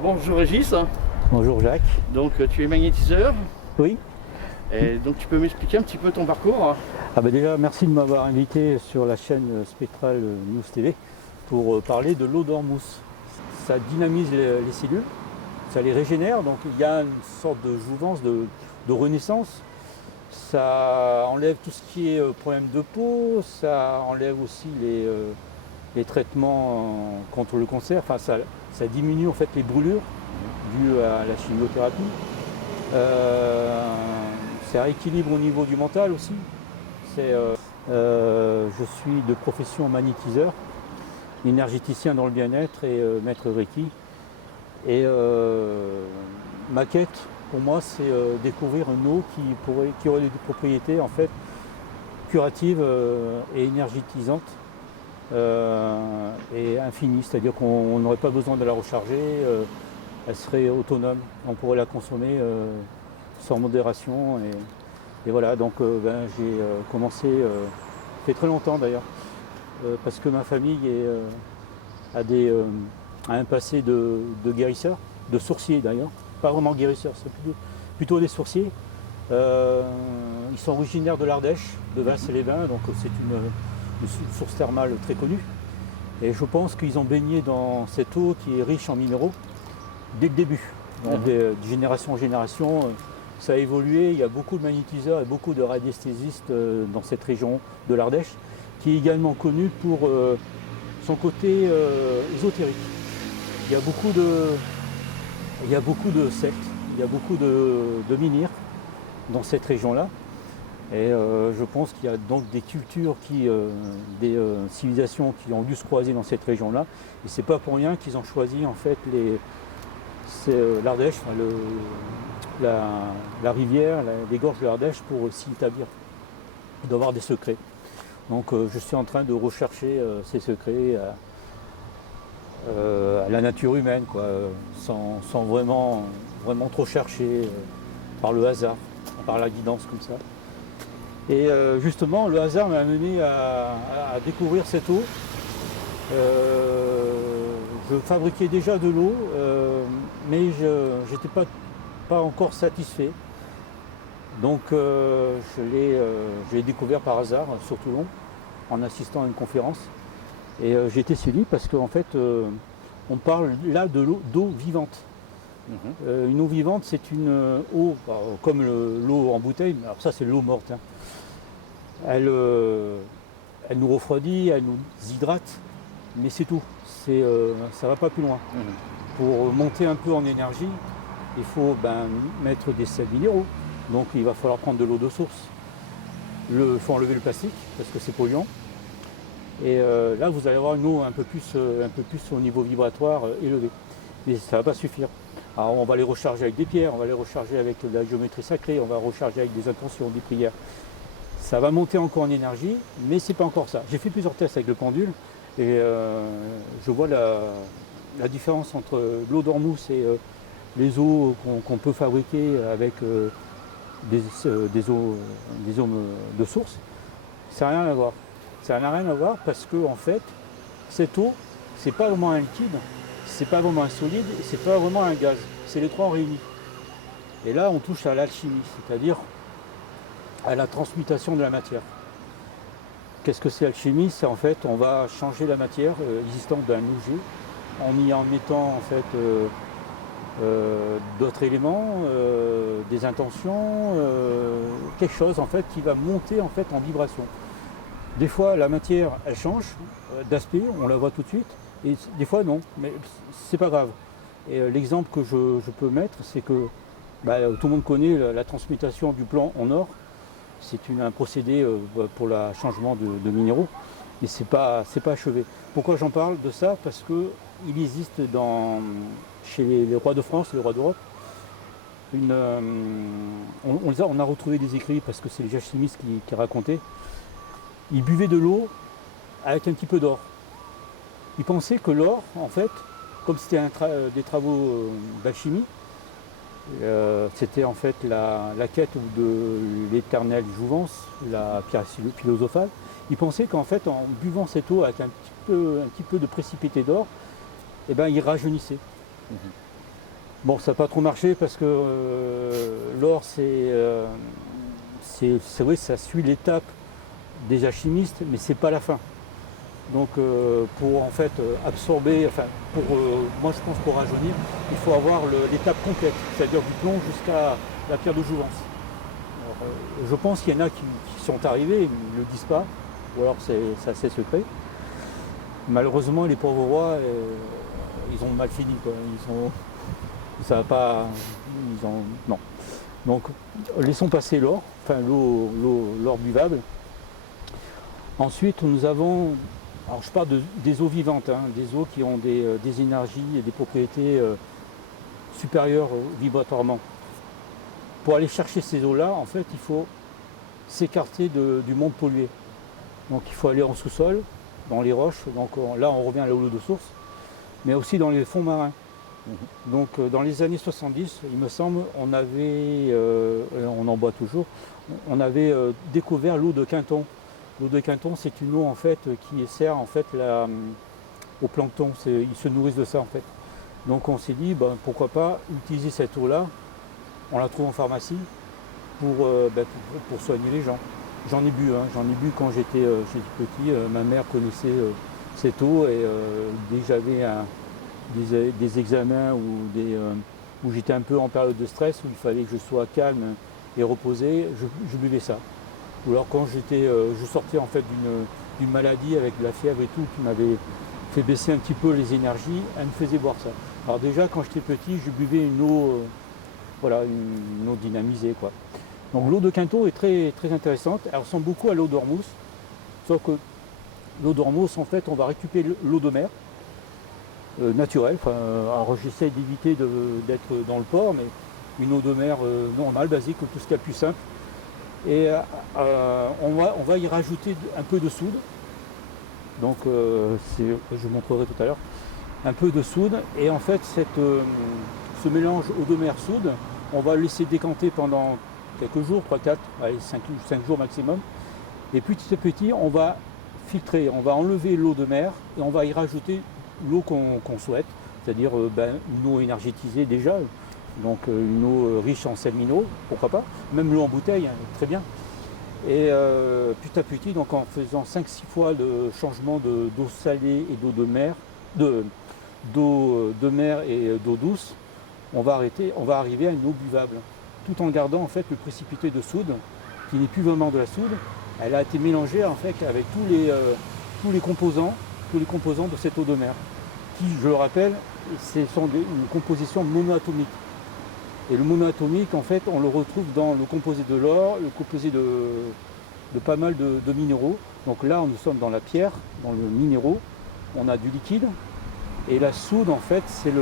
Alors bonjour Régis, Bonjour Jacques. donc tu es magnétiseur Oui. et donc tu peux m'expliquer un petit peu ton parcours? Déjà merci de m'avoir invité sur la chaîne Spectral News TV pour parler de l'eau d'Ormuz. Ça dynamise les cellules, ça les régénère, donc il y a une sorte de jouvence, de renaissance. Ça enlève tout ce qui est problème de peau, ça enlève aussi les traitements contre le cancer, enfin ça diminue en fait les brûlures dues à la chimiothérapie. Ça rééquilibre au niveau du mental aussi. Je suis de profession magnétiseur, énergéticien dans le bien-être et maître Reiki. Et ma quête pour moi c'est découvrir une eau qui aurait des propriétés en fait curatives et énergétisantes et infinies, c'est-à-dire qu'on n'aurait pas besoin de la recharger, elle serait autonome, on pourrait la consommer sans modération et voilà, donc j'ai commencé, ça fait très longtemps d'ailleurs, parce que ma famille a un passé de guérisseur, de sourcier d'ailleurs, pas vraiment guérisseur, c'est plutôt des sourciers. Ils sont originaires de l'Ardèche, de Vasse-les-Bains, donc c'est une source thermale très connue. Et je pense qu'ils ont baigné dans cette eau qui est riche en minéraux dès le début. Donc de génération en génération, ça a évolué. Il y a beaucoup de magnétiseurs et beaucoup de radiesthésistes dans cette région de l'Ardèche, qui est également connue pour son côté ésotérique. Il y a beaucoup de sectes, il y a beaucoup de menhirs dans cette région-là. Et je pense qu'il y a donc des cultures, des civilisations qui ont dû se croiser dans cette région-là. Et c'est pas pour rien qu'ils ont choisi en fait l'Ardèche, enfin, la rivière, les gorges de l'Ardèche pour s'y établir. Il doit y avoir des secrets. Donc je suis en train de rechercher ces secrets à la nature humaine, quoi, sans vraiment trop chercher par le hasard, par la guidance comme ça. Et justement, le hasard m'a amené à découvrir cette eau. Je fabriquais déjà de l'eau, mais je n'étais pas encore satisfait. Donc je l'ai découvert par hasard sur Toulon, en assistant à une conférence. Et j'ai été séduit parce qu'en fait, on parle là de d'eau vivante. Une eau vivante, c'est une eau, comme l'eau en bouteille, alors ça c'est l'eau morte. Hein. Elle nous refroidit, elle nous hydrate, mais c'est tout. Ça ne va pas plus loin. Pour monter un peu en énergie, il faut mettre des sels minéraux. Donc il va falloir prendre de l'eau de source. Il faut enlever le plastique parce que c'est polluant. Et là, vous allez avoir une eau un peu plus au niveau vibratoire élevé. Mais ça ne va pas suffire. Alors on va les recharger avec des pierres, on va les recharger avec de la géométrie sacrée, on va recharger avec des intentions, des prières. Ça va monter encore en énergie, mais c'est pas encore ça. J'ai fait plusieurs tests avec le pendule et je vois la différence entre l'eau d'Ormuz et les eaux qu'on peut fabriquer avec des eaux de source. Ça n'a rien à voir. Ça n'a rien à voir parce que en fait, cette eau, c'est pas vraiment un liquide, c'est pas vraiment un solide, c'est pas vraiment un gaz. C'est les trois réunis. Et là, on touche à l'alchimie, c'est-à-dire à la transmutation de la matière. Qu'est-ce que c'est l'alchimie? C'est en fait, on va changer la matière existante d'un objet en y en mettant en fait d'autres éléments, des intentions, quelque chose en fait qui va monter en fait en vibration. Des fois, la matière, elle change d'aspect, on la voit tout de suite, et des fois non, mais c'est pas grave. Et l'exemple que je peux mettre, c'est que tout le monde connaît la transmutation du plomb en or. C'est un procédé pour le changement de minéraux, mais c'est pas achevé. Pourquoi j'en parle de ça? Parce qu'il existe chez les rois de France, les rois d'Europe, on a retrouvé des écrits parce que c'est les alchimistes qui racontaient. Ils buvaient de l'eau avec un petit peu d'or. Ils pensaient que l'or, en fait, comme c'était des travaux d'alchimie, c'était en fait la quête de l'éternelle jouvence, la pierre philosophale. Ils pensaient qu'en fait, en buvant cette eau avec un petit peu de précipité d'or, ils rajeunissaient. Bon, ça n'a pas trop marché parce que l'or, c'est vrai, ça suit l'étape des alchimistes, mais c'est pas la fin. Donc pour en fait absorber, enfin moi je pense pour rajeunir, il faut avoir l'étape complète, c'est-à-dire du plomb jusqu'à la pierre de jouvence. Alors, je pense qu'il y en a qui sont arrivés, ils ne le disent pas, ou alors c'est assez secret. Malheureusement les pauvres rois, ils ont mal fini quoi. Ça va pas. Non. Donc laissons passer l'or, enfin l'or buvable. Ensuite nous avons. Alors je parle des eaux vivantes, hein, des eaux qui ont des énergies et des propriétés supérieures vibratoirement. Pour aller chercher ces eaux-là, en fait, il faut s'écarter du monde pollué. Donc il faut aller en sous-sol, dans les roches. Donc là, on revient à l'eau de source, mais aussi dans les fonds marins. Donc dans les années 70, il me semble, on en boit toujours, on avait découvert l'eau de Quinton. L'eau de Quinton, c'est une eau en fait qui sert en fait au plancton. Ils se nourrissent de ça en fait. Donc on s'est dit pourquoi pas utiliser cette eau-là. On la trouve en pharmacie pour soigner les gens. J'en ai bu, quand j'étais petit. Ma mère connaissait cette eau et dès que j'avais des examens où j'étais un peu en période de stress, où il fallait que je sois calme et reposé, je buvais ça. Ou alors quand je sortais en fait d'une maladie avec de la fièvre et tout, qui m'avait fait baisser un petit peu les énergies, elle me faisait boire ça. Alors déjà quand j'étais petit, je buvais une eau, une eau dynamisée quoi. Donc l'eau de Quinton est très, très intéressante. Elle ressemble beaucoup à l'eau d'Ormuz, sauf que l'eau d'Ormuz, en fait, on va récupérer l'eau de mer naturelle. Alors j'essaie d'éviter d'être dans le port, mais une eau de mer normale, basique, tout ce qu'il y a de plus simple. Et on va y rajouter un peu de soude. Donc je vous montrerai tout à l'heure. Un peu de soude. Et en fait, ce mélange eau de mer soude, on va le laisser décanter pendant quelques jours, 3, 4, allez, 5 jours maximum. Et petit à petit, on va filtrer, on va enlever l'eau de mer et on va y rajouter l'eau qu'on souhaite, c'est-à-dire une eau énergétisée déjà, donc une eau riche en sels minéraux, pourquoi pas, même l'eau en bouteille, hein, très bien. Et petit à petit, donc en faisant 5-6 fois le changement d'eau salée et d'eau de mer, d'eau de mer et d'eau douce, on va arriver à une eau buvable, tout en gardant en fait le précipité de soude, qui n'est plus vraiment de la soude. Elle a été mélangée en fait avec tous les composants de cette eau de mer, qui, je le rappelle, ce sont une composition monoatomique. Et le monoatomique, en fait, on le retrouve dans le composé de l'or, le composé de pas mal de minéraux. Donc là, nous sommes dans la pierre, dans le minéraux, on a du liquide, et la soude, en fait, c'est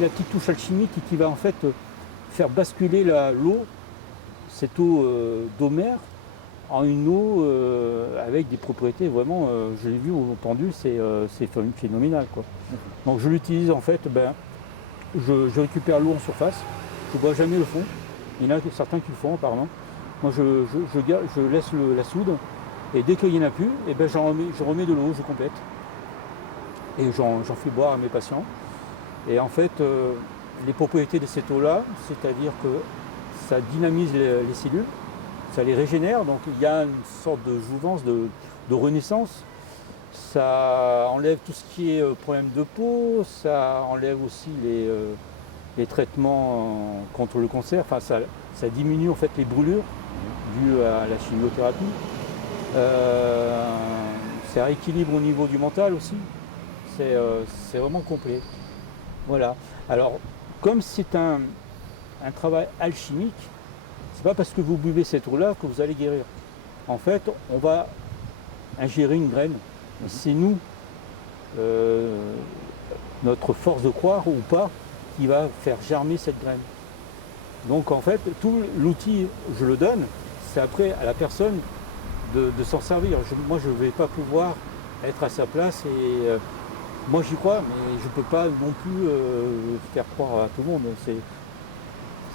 la petite touche alchimique qui va en fait faire basculer l'eau, cette eau d'eau mer, en une eau avec des propriétés vraiment, je l'ai vu au pendule, c'est phénoménal quoi. Donc je l'utilise en fait, je récupère l'eau en surface, je ne bois jamais le fond, il y en a certains qui le font apparemment. Moi je laisse la soude et dès qu'il n'y en a plus, je remets de l'eau, je complète. Et j'en fais boire à mes patients. Et en fait, les propriétés de cette eau-là, c'est-à-dire que ça dynamise les cellules, ça les régénère, donc il y a une sorte de jouvence, de renaissance. Ça enlève tout ce qui est problème de peau, ça enlève aussi les traitements contre le cancer, enfin ça diminue en fait les brûlures dues à la chimiothérapie. Ça rééquilibre au niveau du mental aussi, c'est vraiment complet. Voilà. Alors, comme c'est un travail alchimique, c'est pas parce que vous buvez cette eau-là que vous allez guérir. En fait, on va ingérer une graine. C'est nous, notre force de croire ou pas, qui va faire germer cette graine. Donc en fait, tout l'outil, je le donne, c'est après à la personne de s'en servir. Moi, je ne vais pas pouvoir être à sa place et moi j'y crois, mais je ne peux pas non plus faire croire à tout le monde.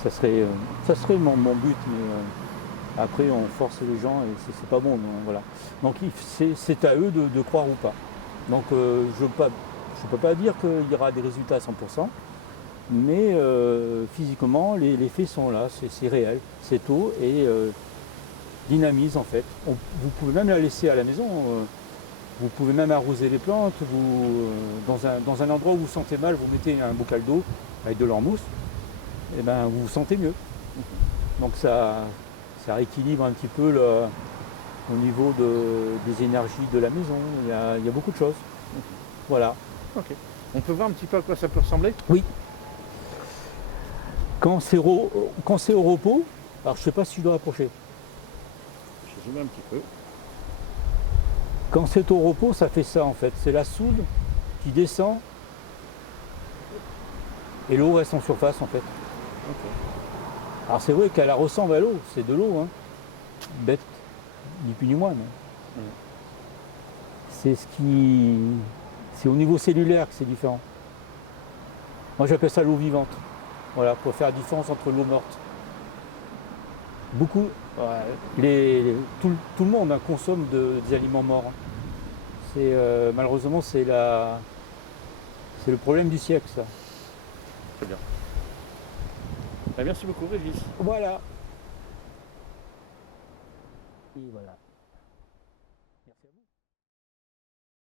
Ça serait mon but, mais après on force les gens et c'est pas bon. Voilà. Donc c'est à eux de croire ou pas. Donc je ne peux pas dire qu'il y aura des résultats à 100%, mais physiquement, les faits sont là, c'est réel. Cette eau et dynamise en fait. Vous pouvez même la laisser à la maison. Vous pouvez même arroser les plantes. Dans un endroit où vous vous sentez mal, vous mettez un bocal d'eau avec de l'eau en mousse, et ben vous vous sentez mieux. Donc ça rééquilibre un petit peu au niveau des énergies de la maison. Il y a beaucoup de choses. Voilà. Ok. On peut voir un petit peu à quoi ça peut ressembler? Oui. Quand c'est au repos, alors je ne sais pas si je dois approcher. Je zoome un petit peu. Quand c'est au repos, ça fait ça en fait. C'est la soude qui descend et l'eau reste en surface en fait. Ok. Alors c'est vrai qu'elle ressemble à l'eau, c'est de l'eau, hein. Bête, ni plus ni moins. Mais c'est au niveau cellulaire que c'est différent. Moi j'appelle ça l'eau vivante. Voilà, pour faire la différence entre l'eau morte. Beaucoup, tout le monde consomme des aliments morts. Malheureusement c'est le problème du siècle ça. Très bien. Merci beaucoup, Régis. Voilà. Et voilà.